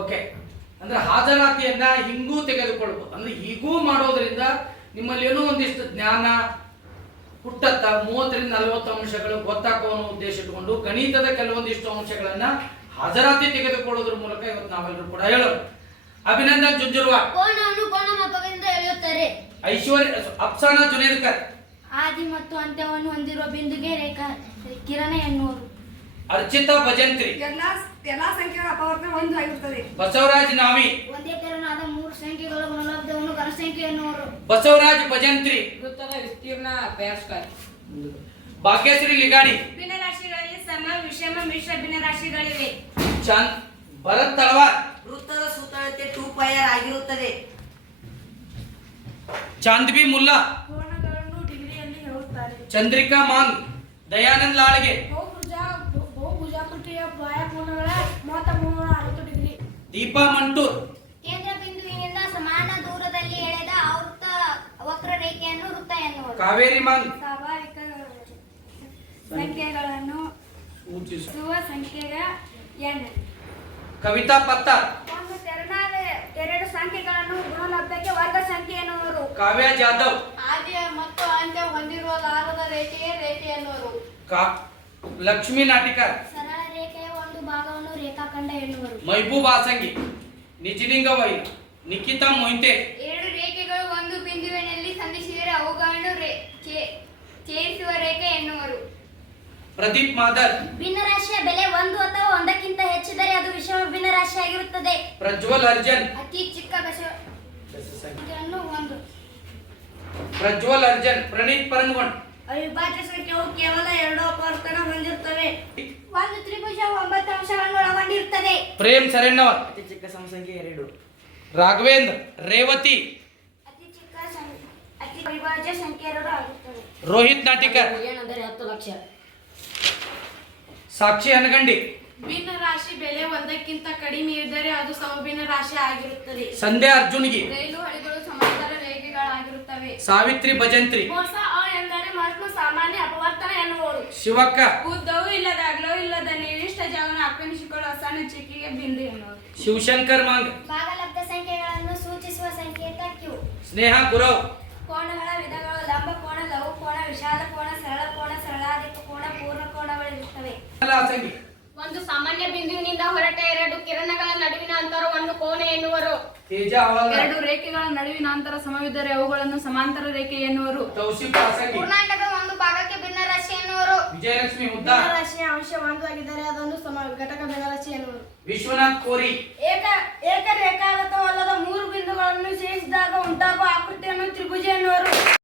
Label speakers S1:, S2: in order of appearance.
S1: Okay ಅಂದ್ರೆ ಹಾಜರಾತಿಯನ್ನ ಹಿಂಗೂ ತೆಗೆದುಕೊಳ್ಬೋದು. ಅಂದ್ರೆ ಹೀಗೂ ಮಾಡೋದ್ರಿಂದ ನಿಮ್ಮಲ್ಲಿ ಏನೋ ಒಂದಿಷ್ಟು ಜ್ಞಾನ ಹುಟ್ಟತ್ತ ಮೂವತ್ತರಿಂದ ನಲವತ್ತು ಅಂಶಗಳು ಗೊತ್ತಾಕೋ ಅನ್ನೋ ಉದ್ದೇಶ ಇಟ್ಕೊಂಡು ಗಣಿತದ ಕೆಲವೊಂದಿಷ್ಟು ಅಂಶಗಳನ್ನ ಹಾಜರಾತಿ ತೆಗೆದುಕೊಳ್ಳೋದ್ರ ಮೂಲಕ ಇವತ್ತು ನಾವೆಲ್ಲರೂ ಕೂಡ ಹೇಳೋದು ಅಭಿನಂದನ್
S2: ಎಳೆಯುತ್ತಾರೆ.
S1: ಐಶ್ವರ್ಯ ಅಪ್ಸಾನ ಜುನೇದ್ಕರ್
S2: ಆದಿ ಮತ್ತು ಅಂತ್ಯವನ್ನು ಹೊಂದಿರುವ ಬಿಂದುಗೆ ರೇಖಾ ಕಿರಣ ಎನ್ನುವರು.
S1: ಅರ್ಚಿತಾ ಭಜಂತ್ರಿ.
S3: ಎಲ್ಲಾ ಸಂಖ್ಯೆಗಳ ಅಪವರ್ತನ ಒಂದು ಆಗಿರುತ್ತದೆ
S1: ಬಸವರಾಜ್ ನಾವಿ.
S2: ಒಂದೇ ತೆರನಾದ ಮೂರು ಸಂಖ್ಯೆಗಳ ಗುಣಲಬ್ಧವನ್ನು ಘನಸಂಖ್ಯೆ ಎನ್ನುವರು
S1: ಬಸವರಾಜ್ ಭಜಂತ್ರಿ.
S4: ವೃತ್ತದ ವಿಸ್ತೀರ್ಣ ಬಯಸ್ಕರ್
S1: ಭಾಗ್ಯಶ್ರೀ ಲಿಗಾಡಿ.
S3: ಭಿನ್ನರಾಶಿಗಳಲ್ಲಿ ಸಮ ವಿಷಮ ಮಿಶ್ರ ಭಿನ್ನರಾಶಿಗಳಿವೆ.
S1: ಚಾಂದ್ ಭರತ್ ತಳವಾರ್.
S5: ವೃತ್ತದ ಸುತ್ತಳತೆ ಟೂ ಪೈಯರ್ ಆಗಿರುತ್ತದೆ.
S1: ಚಾಂದ್ಬಿ ಮುಲ್ಲಾ.
S3: ಕೋನಗಳನ್ನು ಡಿಗ್ರಿಯಲ್ಲಿ ಹೇಳುತ್ತಾರೆ.
S1: ಚಂದ್ರಿಕಾ ಮಾಂಗ್. ದಯಾನಂದ್ ಲಾಳ್ಗೆ.
S3: ಬಹುಭುಜ ಬಹುಭುಜಾಕೃತಿಯ ಅರವತ್ತು ಡಿಗ್ರಿ
S1: ದೀಪಾ ಮಂಟೂರ್.
S2: ಕೇಂದ್ರ ಬಿಂದುವಿನಿಂದ ಸಮಾನ ದೂರದಲ್ಲಿ ಎಳೆದ ಆವೃತ್ತ ವಕ್ರರೇಖೆಯನ್ನು ವೃತ್ತ ಎನ್ನುವರು.
S1: ಕಾವೇರಿ ಮಂಗ್
S3: ಸ್ವಾಭಾವಿಕ ಸಂಖ್ಯೆಗಳನ್ನು ಸೂಚಿಸುವ ಸಂಖ್ಯೆಯ ಎನ್.
S1: ಕವಿತಾ ಪತ್ತಾರ್
S3: ಒಂದು ತೆರನಾದ ಎರಡು ಸಂಖ್ಯೆಗಳನ್ನು ಗುಣಲಬ್ಧಕ್ಕೆ ವರ್ಗ ಸಂಖ್ಯೆ ಎನ್ನುವರು.
S1: ಕಾವ್ಯ ಜಾಧವ್.
S2: ಆದ್ಯ ಮತ್ತು ಅಂತ್ಯ ಹೊಂದಿರುವ ಲಾಭದ ರೇಖೆಯೇ ರೇಖೆ ಎನ್ನುವರು.
S1: ಕಾ ಲಕ್ಷ್ಮೀ ನಾಟಿಕರ್.
S2: ಒಂದು ರೇಖಾಖಂಡ ಎನ್ನುವರು
S1: ಮೈಬೂಬ್ ಆಸಂಗಿ ನಿಜಲಿಂಗವೈ ನಿಖಿತಾ ಮೊಯ್ತೆ.
S2: ಎರಡು ರೇಖೆಗಳು ಒಂದು ಬಿಂದುವಿನಲ್ಲಿ ಸಂಧಿಸಿದರೆ ಅವುಗಳನ್ನು ಛೇದಿಸುವ ರೇಖೆ ಎನ್ನುವರು
S1: ಪ್ರದೀಪ್ ಮಾದರ್.
S2: ಭಿನ್ನರಾಶಿಯ ಬೆಲೆ ಒಂದು ಅಥವಾ ಒಂದಕ್ಕಿಂತ ಹೆಚ್ಚಿದರೆ ಅದು ವಿಷಮ ಭಿನ್ನರಾಶಿಯಾಗಿರುತ್ತದೆ.
S1: ಪ್ರಜ್ವಲ್ ಅರ್ಜನ್.
S2: ಅತಿ ಚಿಕ್ಕ ಬೆಸ ಸಂಖ್ಯೆಯನ್ನು ಒಂದು.
S1: ಪ್ರಜ್ವಲ್ ಅರ್ಜನ್ ಪ್ರಣೀತ್ ಪರಂಗ್ವಣ್.
S3: ಅವಿಭಾಜ್ಯ ಸಂಖ್ಯೆಯು ಕೇವಲ ಎರಡು ಅಪವರ್ತನ ಹೊಂದಿರುತ್ತವೆ
S2: ಒಂದು ತ್ರಿಭುಜ ಒಂಬತ್ತು ಅಂಶಗಳನ್ನು ಒಳಗೊಂಡಿರುತ್ತದೆ
S1: ಪ್ರೇಮ್ ಸರೆನ್ನವರ್
S5: ಅತಿ ಚಿಕ್ಕ ಸಮಸಂಖ್ಯೆ ಎರಡು.
S1: ರಾಘವೇಂದ್ರ ರೇವತಿ.
S2: ಅತಿ ಚಿಕ್ಕ ಅತಿ ಅವಿಭಾಜ್ಯ ಸಂಖ್ಯೆ ಎರಡು ಆಗುತ್ತದೆ.
S1: ರೋಹಿತ್ ನಾಟಿಕರ್.
S4: ಏನಂದರೆ ಹತ್ತು ಲಕ್ಷ.
S1: ಸಾಕ್ಷಿ ಹನಗಂಡಿ.
S3: ಭಿನ್ನ ರಾಶಿ ಬೆಲೆ ಒಂದಕ್ಕಿಂತ ಕಡಿಮೆ ಇದ್ದರೆ ಅದು ಸಮಭಿನ್ನ ರಾಶಿ ಆಗಿರುತ್ತದೆ.
S1: ಸಂಧ್ಯಾ ಅರ್ಜುನ್ಗಿ.
S3: ರೈಲು ಹಳಿಗಳು ಸಮಾಂತರ ರೇಖೆಗಳಾಗಿರುತ್ತವೆ.
S1: ಸಾವಿತ್ರಿ ಭಜಂತ್ರಿ.
S3: ಮೋಸ ಅ ಎಂದರೆ ಮಹಾತ್ಮ ಸಾಮಾನ್ಯ ಅಪವರ್ತನ ಎನ್ನುವರು
S1: ಶಿವಕ್ಕ.
S3: ಉದ್ದವೂ ಇಲ್ಲದ ಅಗಲವೂ ಇಲ್ಲದ
S1: ಶಿವಶಂಕರ್ ಮಾಂಗ್.
S2: ಭಾಗಲಬ್ಧ ಸಂಖ್ಯೆಗಳನ್ನು ಸೂಚಿಸುವ ಸಂಕೇತ ಕ್ಯೂ.
S1: ಸ್ನೇಹ ಗುರವ್
S2: ಕೋಣಗಳ ವಿಧಗಳು ಲಂಬ ಕೋಣ ಲಘು ಕೋಣ ವಿಶಾಲ ಕೋಣ ಸರಳ ಕೋಣ ಸರಳಾಧಿಕ ಕೋಣ ಪೂರ್ಣ ಕೋಣಗಳಿರುತ್ತವೆ.
S4: ಒಂದು ಸಾಮಾನ್ಯ ಬಿಂದುವಿನಿಂದ ಹೊರಟ ಎರಡು ಕಿರಣಗಳ ನಡುವಿನ ಅಂತರ ಒಂದು
S1: ಕೋಣೆ ಎನ್ನುವರು.
S3: ಎರಡು ರೇಖೆಗಳ ನಡುವಿನ ಅಂತರ ಸಮವಿದ್ದರೆ ಅವುಗಳನ್ನು ಸಮಾಂತರ ರೇಖೆ ಎನ್ನುವರು.
S2: ಪೂರ್ಣಾಂಡದ ಒಂದು ಭಾಗಕ್ಕೆ ಎನ್ನುವರು
S1: ವಿಜಯಲಕ್ಷ್ಮಿ ಹುದ್ದಾರ್
S3: ಅಂಶ ಒಂದು ಆಗಿದ್ದರೆ ಅದನ್ನು ಸಮ ಘಟಕ ಭಿನ್ನರಾಶಿ ಎನ್ನುವರು
S1: ವಿಶ್ವನಾಥ್ ಕೋರಿ.
S3: ಏಕ